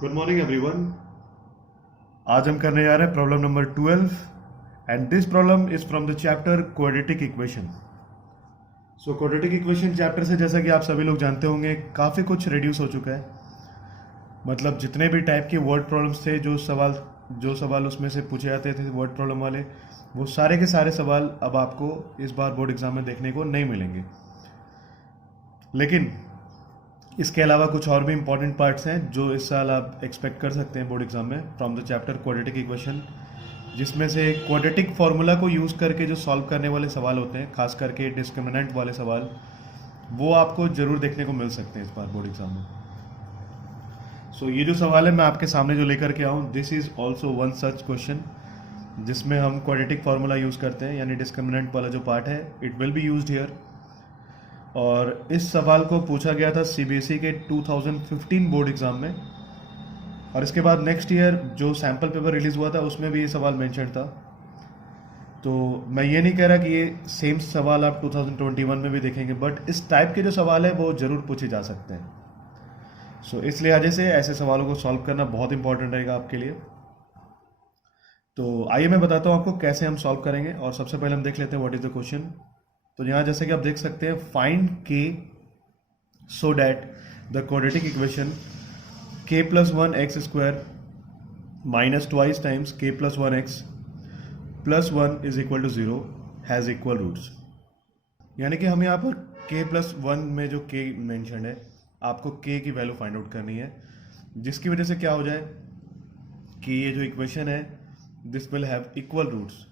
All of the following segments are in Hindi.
Good morning everyone. आज हम करने जा रहे हैं problem number 12 and this problem is from the chapter quadratic equation. So quadratic equation chapter से जैसा कि आप सभी लोग जानते होंगे काफ़ी कुछ रिड्यूस हो चुका है। मतलब जितने भी टाइप के वर्ड प्रॉब्लम्स थे, जो सवाल उसमें से पूछे जाते थे वर्ड प्रॉब्लम वाले, वो सारे के सारे सवाल अब आपको इस बार बोर्ड एग्जाम में देखने को नहीं मिलेंगे। लेकिन इसके अलावा कुछ और भी इंपॉर्टेंट पार्ट्स हैं जो इस साल आप एक्सपेक्ट कर सकते हैं बोर्ड एग्जाम में from the chapter quadratic equation, जिसमें से क्वाड्रेटिक फार्मूला को यूज़ करके जो सॉल्व करने वाले सवाल होते हैं, खास करके डिस्क्रिमिनेंट वाले सवाल, वो आपको जरूर देखने को मिल सकते हैं इस बार बोर्ड एग्जाम में। सो ये जो सवाल है मैं आपके सामने जो लेकर के आऊँ, this is also one such question जिसमें हम क्वाड्रेटिक फार्मूला यूज़ करते हैं, यानी डिस्क्रिमिनेंट वाला जो पार्ट है it will be used here. और इस सवाल को पूछा गया था सीबीएसई के 2015 बोर्ड एग्जाम में, और इसके बाद नेक्स्ट ईयर जो सैम्पल पेपर रिलीज हुआ था उसमें भी ये सवाल मेंशन था। तो मैं ये नहीं कह रहा कि ये सेम सवाल आप 2021 में भी देखेंगे, बट इस टाइप के जो सवाल है वो जरूर पूछे जा सकते हैं। सो इस लिहाजे से ऐसे सवालों को सॉल्व करना बहुत इंपॉर्टेंट रहेगा आपके लिए। तो आइए मैं बताता हूँ आपको कैसे हम सॉल्व करेंगे। और सबसे पहले हम देख लेते हैं व्हाट इज द क्वेश्चन। तो यहाँ जैसे कि आप देख सकते हैं, फाइंड के so that the quadratic equation k plus one x square minus twice times k plus one x plus one is equal to zero has equal roots. यानी कि हम यहाँ पर k प्लस वन में जो k मेंशन है, आपको k की वैल्यू फाइंड आउट करनी है, जिसकी वजह से क्या हो जाए कि ये जो इक्वेशन है this will have equal roots.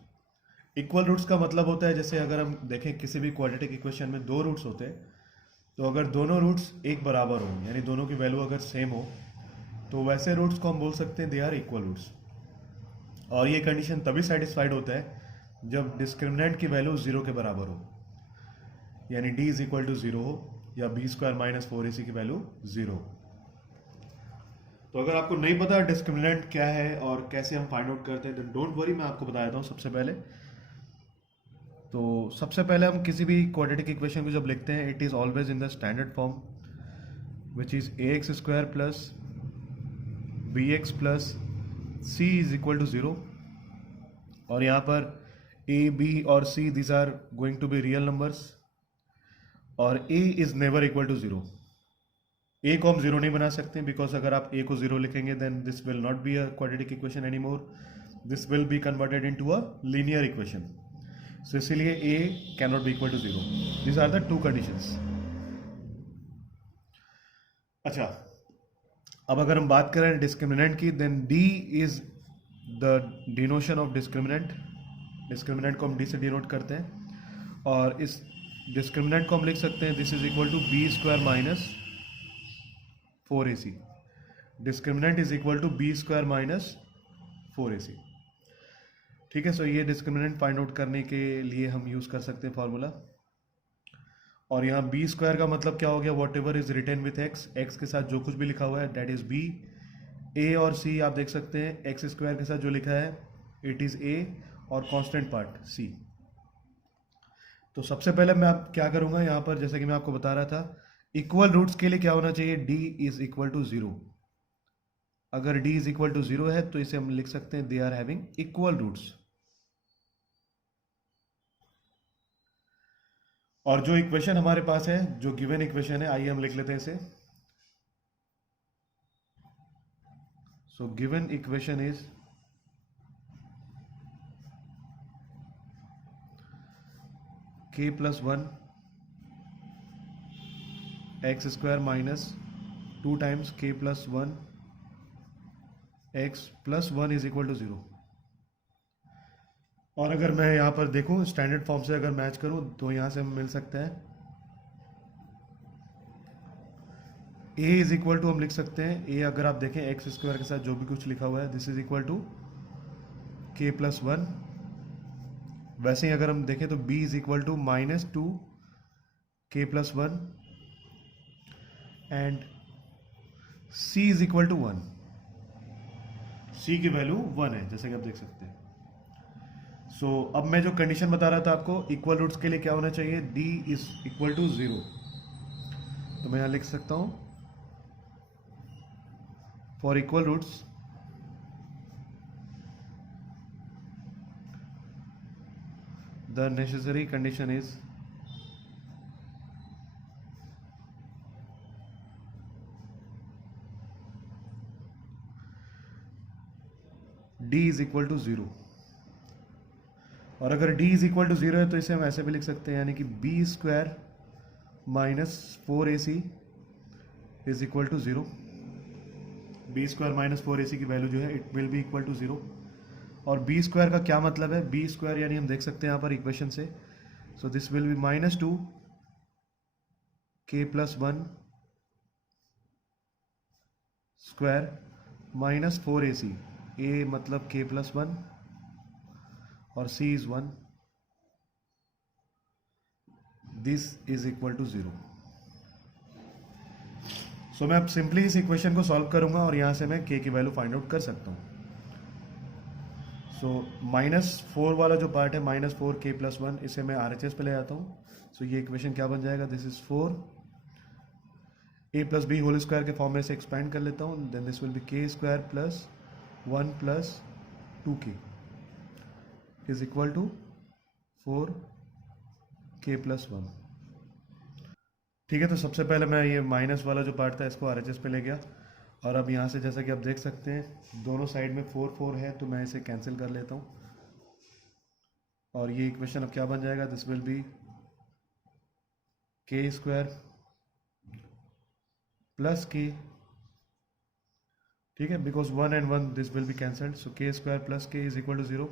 Equal roots का मतलब होता है, जैसे अगर हम देखें किसी भी क्वाड्रेटिक इक्वेशन में दो रूट्स होते हैं, तो अगर दोनों रूट्स एक बराबर हो, यानी दोनों की वैल्यू अगर सेम हो, तो वैसे रूट्स को हम बोल सकते हैं दे आर इक्वल रूट्स। और ये कंडीशन तभी सेटिस्फाइड होता है जब डिस्क्रिमिनेंट की वैल्यू जीरो के बराबर हो, यानी d is equal to zero हो, या b square minus four AC की वैल्यू जीरो। तो अगर आपको नहीं पता डिस्क्रिमिनेंट क्या है और कैसे हम फाइंड आउट करते हैं, देन डोंट वरी, मैं आपको बता देता हूँ सबसे पहले। तो सबसे पहले हम किसी भी क्वाड्रेटिक इक्वेशन को जब लिखते हैं, it is always in the standard form which is ax square plus bx plus c is equal to zero. और यहाँ पर a, b और c this are going to be real numbers, और a is never equal to zero. a को हम ज़ीरो नहीं बना सकते, बिकॉज अगर आप a को ज़ीरो लिखेंगे then this will not be a quadratic equation any more, this will be converted into a linear equation. So इसीलिए a can not be equal to zero. This are the two conditions. अच्छा, अब अगर हम बात करें डिस्क्रिमिनेंट की, then d is the denotation of discriminant. Discriminant को हम d से डिनोट करते हैं, और इस डिस्क्रिमिनेंट को हम लिख सकते हैं this is equal to b square minus four AC। Discriminant is equal to b square minus four AC। ठीक है। सो ये डिस्क्रिमिनेंट फाइंड आउट करने के लिए हम यूज़ कर सकते हैं फार्मूला। और यहाँ बी स्क्वायर का मतलब क्या हो गया, whatever is written with x, x के साथ जो कुछ भी लिखा हुआ है दैट इज बी। ए और सी आप देख सकते हैं, एक्स स्क्वायर के साथ जो लिखा है इट इज ए, और कांस्टेंट पार्ट सी। तो सबसे पहले मैं आप क्या करूँगा यहाँ पर, जैसे कि मैं आपको बता रहा था, इक्वल रूट्स के लिए क्या होना चाहिए, D is equal to zero. अगर D is equal to zero है तो इसे हम लिख सकते हैं they are having equal roots. और जो इक्वेशन हमारे पास है, जो गिवन इक्वेशन है, आइए हम लिख लेते हैं इसे। So given equation is k plus one x square minus two times k plus one x plus one is equal to zero. और अगर मैं यहाँ पर देखूँ स्टैंडर्ड फॉर्म से अगर मैच करूँ, तो यहाँ से हमें मिल सकता है a इज इक्वल टू, हम लिख सकते हैं a, अगर आप देखें एक्स स्क्वायर के साथ जो भी कुछ लिखा हुआ है this is equal to k plus one. वैसे ही अगर हम देखें तो b is equal to minus two k plus one, and c is equal to one. c की वैल्यू वन है, जैसे कि आप देख सकते हैं। सो अब मैं जो कंडीशन बता रहा था आपको, इक्वल रूट्स के लिए क्या होना चाहिए, d is equal to zero. तो मैं यहाँ लिख सकता हूँ for equal roots, the necessary condition is d is equal to 0। और अगर d इज इक्वल टू 0 है तो इसे हम ऐसे भी लिख सकते हैं, यानी कि b square minus 4ac is equal to 0। B square minus 4ac की वैल्यू जो है it will be equal to 0। और बी स्क्वायर का क्या मतलब है? बी स्क्वायर यानी हम देख सकते हैं यहाँ पर इक्वेशन से, so this will be minus 2 k plus 1 square minus 4ac, a मतलब k प्लस 1 और c is 1, this is equal to 0। So मैं अब सिंपली इस इक्वेशन को सॉल्व करूंगा और यहां से मैं k की वैल्यू फाइंड आउट कर सकता हूं। सो -4 वाला जो पार्ट है -4 k प्लस 1, इसे मैं RHS पे ले आता हूं। सो ये इक्वेशन क्या बन जाएगा? This is 4 a plus b whole square के फॉर्म में से एक्सपेंड कर लेता हूं, then this will be k square plus 1 plus 2k is equal to 4k plus 1। ठीक है, तो सबसे पहले मैं ये माइनस वाला जो पार्ट था इसको RHS पे ले गया, और अब यहाँ से जैसा कि आप देख सकते हैं दोनों साइड में 4 है, तो मैं इसे कैंसिल कर लेता हूँ और ये इक्वेशन अब क्या बन जाएगा? This will be k square plus k, ठीक है, because 1 and 1 this will be cancelled, so k square plus k is equal to 0।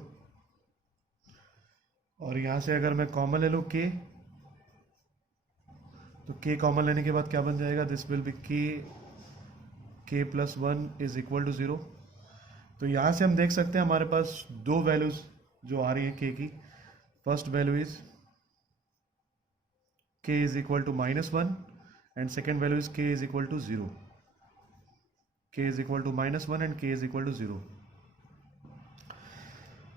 और यहाँ से अगर मैं कॉमन ले लूँ k, तो k कॉमन लेने के बाद क्या बन जाएगा? This will be k plus 1 is equal to 0। तो यहाँ से हम देख सकते हैं हमारे पास दो वैल्यूज जो आ रही है k की। First value is k is equal to -1 and second value is k is equal to 0। k is equal to -1 and k is equal to 0।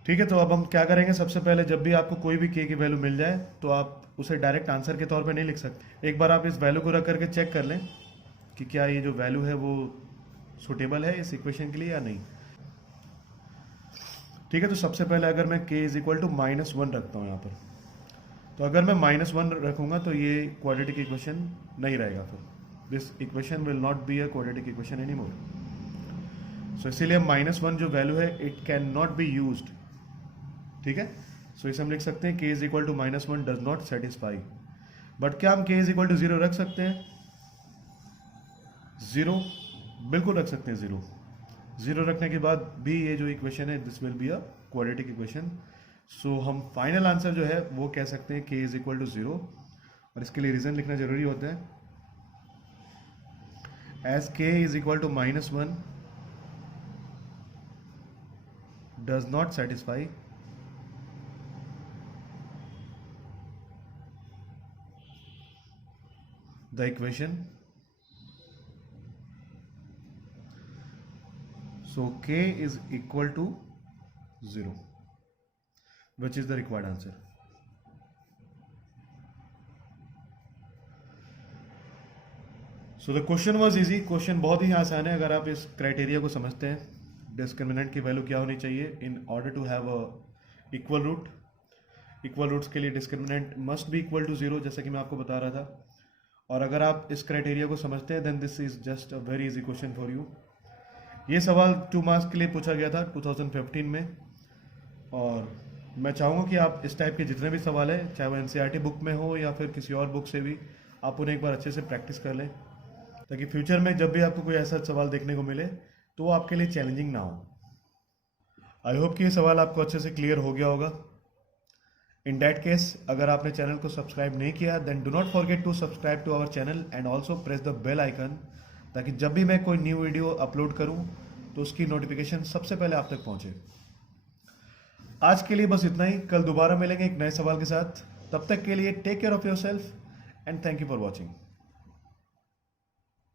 ठीक है, तो अब हम क्या करेंगे? सबसे पहले जब भी आपको कोई भी k की वैल्यू मिल जाए तो आप उसे डायरेक्ट आंसर के तौर पे नहीं लिख सकते। एक बार आप इस वैल्यू को रख करके चेक कर लें कि क्या ये जो वैल्यू है वो सुटेबल है इस इक्वेशन के लिए या नहीं। ठीक है, तो सबसे पहले अगर मैं k इज इक्वल टू -1 रखता हूँ यहाँ पर, तो अगर मैं -1 रखूँगा तो ये क्वाड्रेटिक इक्वेशन नहीं रहेगा, फिर this equation will not be a quadratic equation any more. So इसीलिए -1 जो वैल्यू है it can not be used. ठीक है, सो इसे हम लिख सकते हैं k is equal to -1 does not satisfy. But क्या हम k इज इक्वल टू 0 रख सकते हैं? 0 बिल्कुल रख सकते हैं। 0 रखने के बाद भी ये जो इक्वेशन है this will be a quadratic equation. So हम फाइनल आंसर जो है वो कह सकते हैं k इज इक्वल टू 0, और इसके लिए रीजन लिखना जरूरी होता है। As k is equal to -1 does not satisfy the equation, so k is equal to 0, which is the required answer. So the question was easy, question बहुत ही आसान है अगर आप इस क्राइटेरिया को समझते हैं। डिस्क्रिमिनेंट की वैल्यू क्या होनी चाहिए in order to have a equal root. Equal roots के लिए discriminant must be equal to 0, जैसा कि मैं आपको बता रहा था। और अगर आप इस क्राइटेरिया को समझते हैं then this is just a very easy question for you. ये सवाल 2 मार्क्स के लिए पूछा गया था 2015 में, और मैं चाहूँगा कि आप इस टाइप के जितने भी सवाल हैं, चाहे वो NCERT बुक में हो या फिर किसी और बुक से भी, आप उन्हें एक बार अच्छे से प्रैक्टिस कर लें, ताकि फ्यूचर में जब भी आपको कोई ऐसा सवाल देखने को मिले तो वो आपके लिए चैलेंजिंग ना हो। आई होप कि ये सवाल आपको अच्छे से क्लियर हो गया होगा। इन डैट केस, अगर आपने चैनल को सब्सक्राइब नहीं किया then do not forget to subscribe to our channel and also press the bell icon, ताकि जब भी मैं कोई न्यू वीडियो अपलोड करूं तो उसकी नोटिफिकेशन सबसे पहले आप तक पहुंचे। आज के लिए बस इतना ही, कल दोबारा मिलेंगे एक नए सवाल के साथ। तब तक के लिए take care of yourself and thank you for watching.